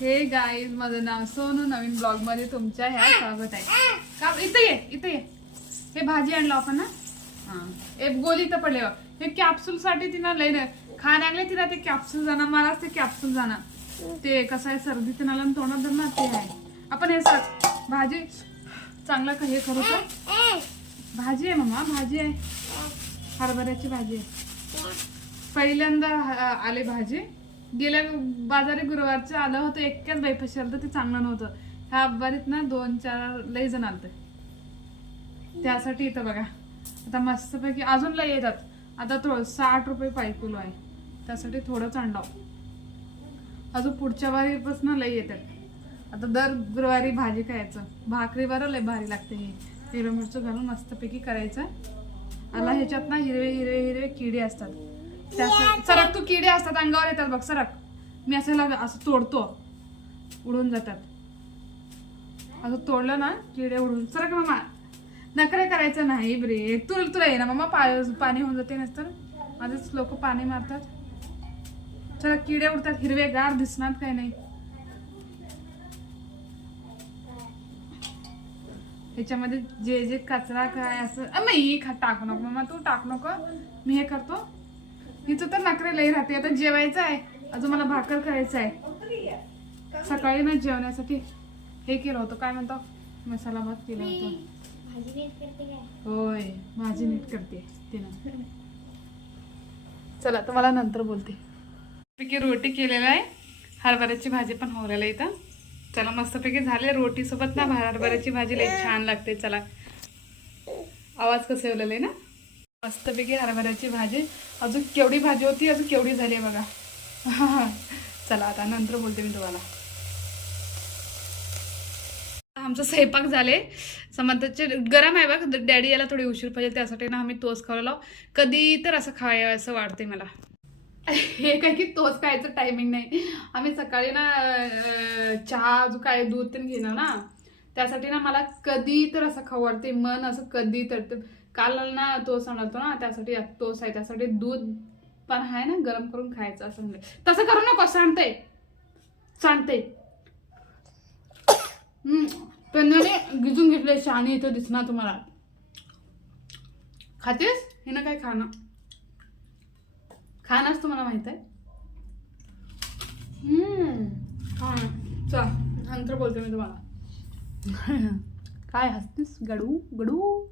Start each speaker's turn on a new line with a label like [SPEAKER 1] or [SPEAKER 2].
[SPEAKER 1] हे गाईज माझं नाव सोनू. नवीन ब्लॉगमध्ये तुमच्या ह्या स्वागत आहे. का इथं ये इथं ये. हे भाजी आणलं आपण ना? हा. एक गोली तर पडले हे कॅप्सूल साठी तिनं लय ना खा लागले तिला ते कॅप्सूल जाणार मलाच ते कॅप्सूल जाणार. ते कसं आहे सर्दी ते तोंडात धर ना ते आहे. आपण हे सर भाजी चांगलं का हे करू का? भाजी आहे मम्मा भाजी आहे. हरभऱ्याची भाजी आहे. पहिल्यांदा आले भाजी. गेल्या बाजारी गुरुवारचं आलं होतं एक्क्याच बाईपाशी आलं ते चांगलं नव्हतं. ह्या अब्बारीत ना दोन चार लई जण आलते. त्यासाठी इथं बघा. आता मस्तपैकी अजून लई येतात. आता थोडं साठ रुपये पाय किलो आहे. त्यासाठी थोडंच आणलं अजून पुढच्या वारीपासून लई येतात. आता दर गुरुवारी भाजी खायचं. भाकरी बरं लय भारी लागते ही. हिरव्या मिरचं घालून मस्तपैकी करायचं. आला ह्याच्यात ना हिरवे हिरवे हिरवे किडे असतात. सरक तू किडे असतात अंगावर येतात बघ सरक मी असं लाग- असं तोडतो. उडून जातात. असं तोडलं ना किडे उडून सरक मामा नखरे करायचं नाही ब्रे तुला तुला ये ना मामा पा- पाणी होऊन जाते नसतं माझेच लोक पाणी मारतात. चला किडे उडतात हिरवे गार दिसणार काय नाही. ह्याच्यामध्ये जे जे कचरा काय असं अ, मी खा टाकू नको मामा तू टाकू नको. मी हे करतो. हिचं तर नखरे लई राहते. आता जेवायचं आहे. अजून मला भाकर करायचं आहे. सकाळी ना जेवण्यासाठी हे केलं होतं. काय म्हणतो? मसाला भात केला होता. होय. भाजी नीट करते. तिनं. चला तुम्हाला नंतर बोलते. पैकी रोटी केलेला आहे. हरभऱ्याची भाजी पण आहे इथं. चला मस्तपैकी झाले. रोटी सोबत ना हरभऱ्याची भाजी लई छान लागते. चला. आवाज कसं येवलेला आहे ना? मस्तपैकी हरभऱ्याची भाजी. अजून केवढी भाजी होती अजून केवढी झाली आहे बघा. चला आता नंतर बोलते मी तुम्हाला. आमचा स्वयंपाक झाले. समर्थाचे गरम आहे बघ डॅडी याला थोडी उशीर पाहिजे त्यासाठी ना आम्ही तोच खावला कधी तर असं खावावं असं वाटते मला. हे काय की तोच खायचं टायमिंग नाही. आम्ही सकाळी ना चहा जो काय दूध पण घेणार ना. त्यासाठी ना मला कधी तर असं खाऊ वाटते मन असं कधी तर ते- काल ना आणतो ना त्यासाठी तोस आहे त्यासाठी दूध पण आहे ना गरम करून खायचं असं म्हणजे तसं करू नको सांगते सांगते पेनाने गिजून घेतले शहाणी इथं दिसणार तुम्हाला. खातेस? हे ना काय खाणं? खाणंच तुम्हाला माहीत आहे? चा नंतर बोलते मी तुम्हाला. काय हसतेस? गडू गडू.